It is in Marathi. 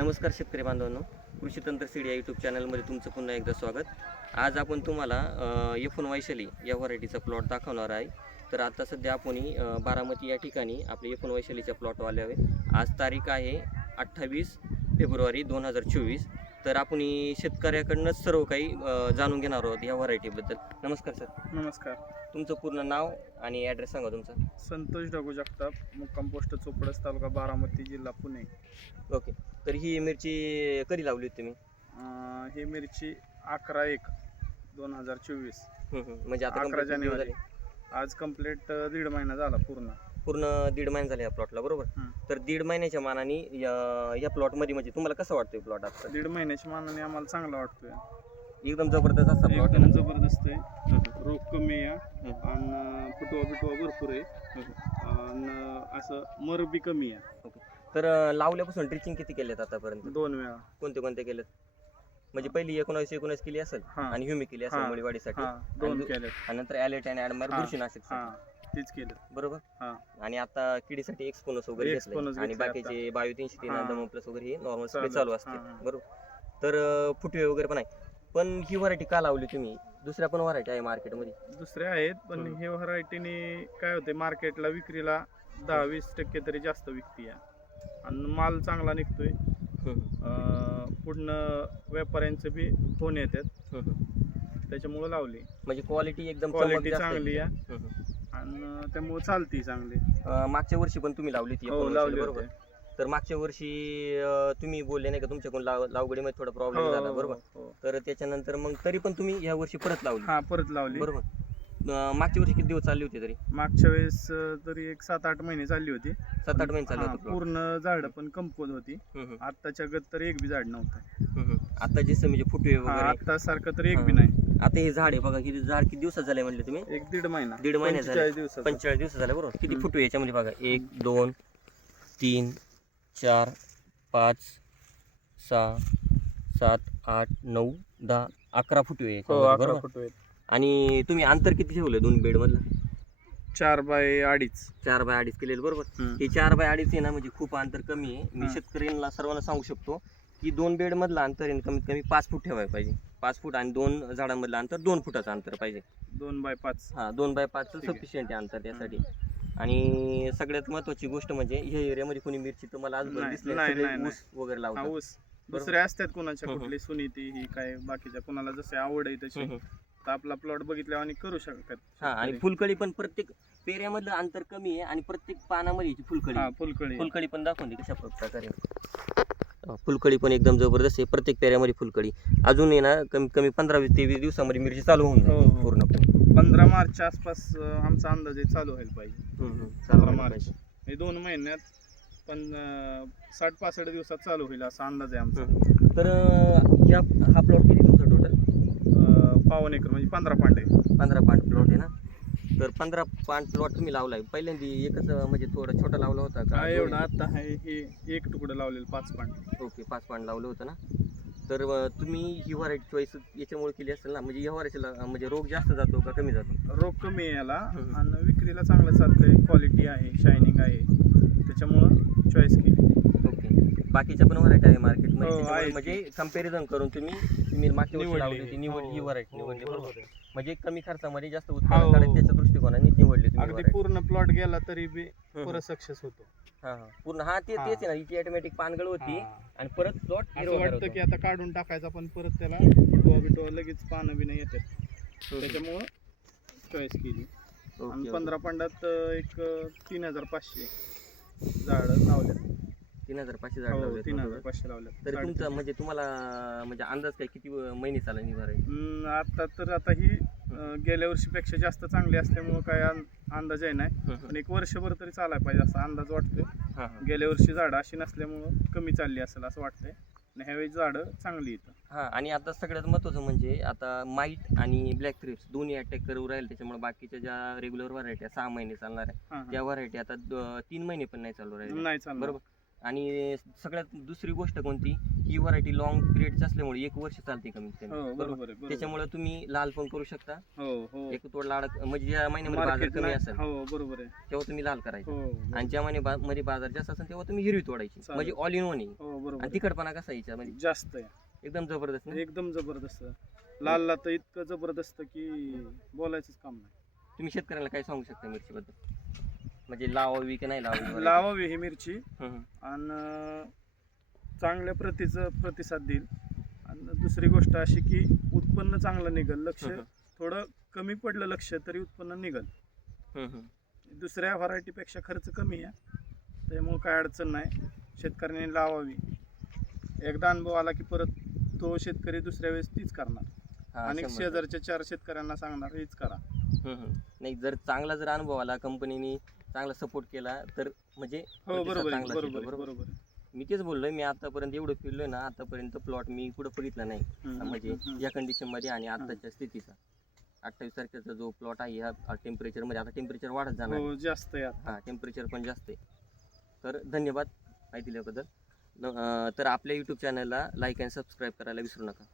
नमस्कार शेतकरी बांधवांनो. कृषी तंत्र सीडी या यूट्यूब चॅनलमध्ये तुमचं पुन्हा एकदा स्वागत. आज आपण तुम्हाला एफ वन वैशाली या व्हरायटीचा प्लॉट दाखवणार आहे. तर आता सध्या आपण बारामती या ठिकाणी आपले एफ वन वैशालीच्या प्लॉटवाले आहे आज तारीख आहे अठ्ठावीस फेब्रुवारी दोन हजार चोवीस. तर आपण शेतकऱ्याकडनंच सर्व काही जाणून घेणार आहोत या व्हरायटीबद्दल. नमस्कार सर. नमस्कार. तुमचं पूर्ण नाव आणि ॲड्रेस सांगा तुमचा. संतोष डगू जगताप मुक्काम पोस्ट चोपडस तालुका बारामती जिल्हा पुणे. ओके. तर ही मिरची कधी लावली होती तुम्ही? अं, ही मिरची अकरा एक दोन हजार चोवीस. म्हणजे आता 11 complete किती दिवस जानेवारी. झाले? आज कंप्लीट दीड महिना झाला पूर्ण. पूर्ण दीड महिना झाले या प्लॉटला बरोबर. तर दीड महिन्याच्या मानाने या या प्लॉटमध्ये म्हणजे तुम्हाला कसं वाटतोय प्लॉट आता दीड महिन्याच्या मानाने आम्हाला चांगला वाटतोय. एकदम जबरदस्त असा प्लॉट एकदम जबरदस्त आहे. रोग कमी आहे. आणि फुटवा बिटवा भरपूर आहे. आणि असं मर बी कमी आहे. तर लावल्यापासून ट्रिचिंग किती केलेत आतापर्यंत दोन वेळा कोणते कोणते केलेत म्हणजे पहिली एकोणावीस एकोणावीस केली असेल हा आणि ह्युमिक केली असेल हा. हा दोन आणि- केलेत आणि नंतर ॲलेट आणि ॲडमार हा. बुरशीनाशक हा तीच केलेत बरोबर हा. आणि आता किडीसाठी एक्सपोनस वगैरे घेतलंय. आणि घेतलंय बाकीचे बायो तीनशे तीन हा. दम प्लस वगैरे हे नॉर्मल स्प्रे चालू. चालू असते हा, हा. बरोबर तर अं, फुटवे वगैरे पण आहे पण ही व्हरायटी का लावली तुम्ही दुसऱ्या पण व्हरायटी आहे मार्केटमध्ये दुसरे आहेत पण हम्म. हे व्हरायटीने काय होते मार्केटला विक्रीला दहा वीस टक्के तरी जास्त विकती आहे आणि माल चांगला निघतोय. अं, पुढनं व्यापाऱ्यांचे बी फोन येतात. त्याच्यामुळं लावली. म्हणजे क्वालिटी एकदम क्वालिटी. चांगली आहे. आणि त्यामुळे चालती चांगली. मागच्या वर्षी पण तुम्ही लावली होती हो लावली बरोबर? तर मागच्या वर्षी तुम्ही बोलले नाही का तुमच्याकडून लाव लावगडीमध्ये थोडा प्रॉब्लेम हो, झाला हो, बरोबर. तर त्याच्यानंतर मग तरी पण तुम्ही ह्या वर्षी परत लावली. हा परत लावली. बरोबर? अं, मागच्या वर्षी किती दिवस चालली होती तरी? मागच्या वेळेस अं, तरी एक सात आठ महिने चालली होती. सात आठ महिने चालले हा, होते plot. पूर्ण झाड पण कमकुवत होती. हम्म, आत्ताच्या गत तर एक बी झाड नव्हतं. हम्म, हम्म. आता जसं म्हणजे फुटवे वगैरे. आता सारखं तर एक हा. बी नाही. आता हे झाड आहे बघा किती झाड किती दिवसात झाले म्हणले तुम्ही? एक दीड महिना. दीड महिने झाले. 45 दिवसाचा. पंचेचाळीस दिवस झाले बरोबर. किती हम्म. फुटवे याच्यामध्ये बघा. एक दोन तीन चार पाच सहा सात आठ नऊ दहा अकरा फुटवे हो याच्यामध्ये, अकरा बरोबर फूट आहेत. आणि तुम्ही अंतर किती ठेवलं दोन बेड मधलं? चार बाय अडीच. चार बाय अडीच केलेलं बरोबर? हम्म. हे चार बाय अडीच आहे ना म्हणजे खूप अंतर कमी आहे. मी. शेतकऱ्यांना सर्वांना सांगू शकतो की दोन बेड मधलं अंतर आहे ना कमीत कमी पाच फूट ठेवायला पाहिजे. पाच फूट आणि दोन झाडांमधलं अंतर दोन फुटाचं अंतर पाहिजे. दोन बाय पाच. हा दोन बाय पाच ठीक आहे. सफिशियंट आहे अंतर त्यासाठी आणि सगळ्यात महत्वाची गोष्ट म्हणजे ह्या एरियामध्ये कोणी मिरची तुम्हाला आज नाही, दिसले नाही, सगळे नाही, ऊस वगैरे हा लावतात ऊस दुसरे असतात कोणाच्या हम्म, कुठली सुनीती ही काय बाकीच्या कोणाला जसे आवड आहे तशी हम्म, तर आपला प्लॉट बघितल्यावर आणि करू शकतात हा आणि. फुलकळी पण प्रत्येक पेऱ्यामधलं अंतर कमी आहे आणि प्रत्येक पानामध्ये याची फुलकळी हा फुलकळी फुलकळी पण दाखवून दे कशा प्रकारे अं, फुलकळी पण एकदम जबरदस्त आहे प्रत्येक पेऱ्यामध्ये फुलकळी अजून आहे ना कमीत कमी पंधरा वीस ते वीस दिवसामध्ये मिरची चालू होऊन हो, जाईल हो. पूर्णपणे पंधरा मार्चच्या आसपास अं, आमचा अंदाज आहे चालू व्हायला पाहिजे हम्म, हम्म. चालू पंधरा मार्च पाहिजे. हे दोन महिन्यात पण अं, साठ पासष्ट दिवसात चालू होईल असा अंदाज आहे आमचा हम्म. तर अं, ह्या हा प्लॉट किती तुमचा टोटल पावन एकर म्हणजे पंधरा पांडे पंधरा पांट प्लॉट आहे ना? तर पंधरा पांट प्लॉट तुम्ही लावलाय. पहिल्यांदा एकच अं, म्हणजे थोडा छोटा लावला होता का? एवढा आता आहे हे एक तुकडं लावलेलं पाच पांडे. ओके पाच पांट लावलं होतं ना? तर अं, तुम्ही ही व्हरायटी चॉईस याच्यामुळे केली असेल ना? म्हणजे या व्हरायटीला म्हणजे रोग जास्त जातो का कमी जातो? रोग कमी आहे याला. हम्म. आणि विक्रीला चांगलं चालतंय क्वालिटी आहे शायनिंग आहे. त्याच्यामुळं चॉईस केली. ओके. बाकीच्या पण व्हरायटी आहे मार्केटमध्ये हो, त्याच्यामुळे आहेत. म्हणजे कंपॅरिझन करून तुम्ही तुम्ही मागच्या वर्षी निवडली. लावली होती निवड ही हो, व्हरायटी हो, निवडली बरोबर. म्हणजे कमी खर्चामध्ये जास्त हो. उत्पादन काढायचं त्याच्या दृष्टिकोनाने निवडली तुम्ही अगदी variety. पूर्ण प्लॉट गेला तरी बी हम्म. सक्सेस होतो हा हा पूर्ण हा ते हा. तेच आहे ना हिची ऑटोमॅटिक पानगळ होती हा. आणि परत प्लॉट असं वाटतं की आता काढून टाकायचा पण परत त्याला बिटवा बिटवा लगेच पानं बिनं येतात त्याच्यामुळं चॉईस केली आणि पंधरा पंडात अं, एक अं, तीन हजार पाचशे झाड लावले तीन हजार पाचशे झाड हो लावले तीन हजार पाचशे लावले तरी तुमचा म्हणजे तुम्हाला म्हणजे अंदाज काय किती महिने चालेल व्हरायटी आता तर आता ही अं, गेल्या वर्षीपेक्षा जास्त चांगली असल्यामुळं काय अं- अंदाज आहे नाही. पण एक वर्षभर तरी चालायला पाहिजे असा अंदाज वाटतोय. हा हा. गेल्या वर्षी झाडं अशी नसल्यामुळं कमी चालली असेल असं वाटतंय. आणि ह्यावेळी झाडं चांगली येतं हा आणि आता सगळ्यात महत्त्वाचं म्हणजे आता माईट आणि ब्लॅक थ्रिप्स दोन्ही अटॅक करू राहील त्याच्यामुळे बाकीच्या ज्या रेग्युलर व्हरायटी सहा महिने चालणार आहे. हा, हा. त्या व्हरायटी आता द- तीन महिने पण नाही चालू राहील. नाही चालणार. बरोबर? आणि सगळ्यात दुसरी गोष्ट कोणती? ही व्हरायटी लॉंग पिरियडची असल्यामुळे एक वर्ष चालते कमीत कमी हो बरोबर. त्याच्यामुळे तुम्ही लाल पण करू शकता. हो हो. एक तोड लाड म्हणजे ज्या महिन्यामध्ये बाजार कमी असेल हो बरोबर तेव्हा तुम्ही लाल करायचं. आणि ज्या महिने बा- मध्ये बाजार जास्त असेल तेव्हा तुम्ही हिरवी तोडायची. म्हणजे ऑल इन वन आणि. तिखटपणा कसा यायच्या म्हणजे जास्त एकदम जबरदस्त? एकदम जबरदस्त. लालला तर इतकं जबरदस्त की बोलायचंच काम नाही. तुम्ही शेतकऱ्याला काय सांगू शकता मिरचीबद्दल? म्हणजे लावावी की नाही लावावी? लावावी ही मिरची. आणि चांगल्या प्रतीचं प्रतिसाद देईल आणि दुसरी गोष्ट अशी की उत्पन्न चांगलं निघल लक्ष. थोडं कमी पडलं लक्ष तरी उत्पन्न निघल. दुसऱ्या व्हरायटीपेक्षा खर्च कमी आहे त्यामुळं काय अडचण नाही शेतकऱ्यांनी लावावी एकदा अनुभव आला की परत तो शेतकरी दुसऱ्या वेळेस तीच करणार हा, आणि शंभर शेजारच्या चार शेतकऱ्यांना सांगणार हेच करा. नाही जर चांगला जर अनुभव आला कंपनीने चांगला सपोर्ट केला तर म्हणजे हो बरोबर आहे चांगला बरोबर येतो, आहे बरोबर? आहे. मी तेच बोललोय मी आतापर्यंत एवढं फिरलोय ना आतापर्यंत प्लॉट मी कुठं बघितला नाही. हम्म, म्हणजे हम्म, हम्म. या कंडिशनमध्ये आणि आताच्या स्थितीचा. अठ्ठावीस तारखेचा जो प्लॉट आहे ह्या टेम्परेचरमध्ये आता टेम्परेचर वाढत जाणार. हो जास्त आहे आता. हा टेम्परेचर पण जास्त आहे. तर धन्यवाद माहिती दिल्याबद्दल. न- अं, तर आपल्या यूट्यूब चॅनलला लाईक अँड सबस्क्राईब करायला विसरू नका.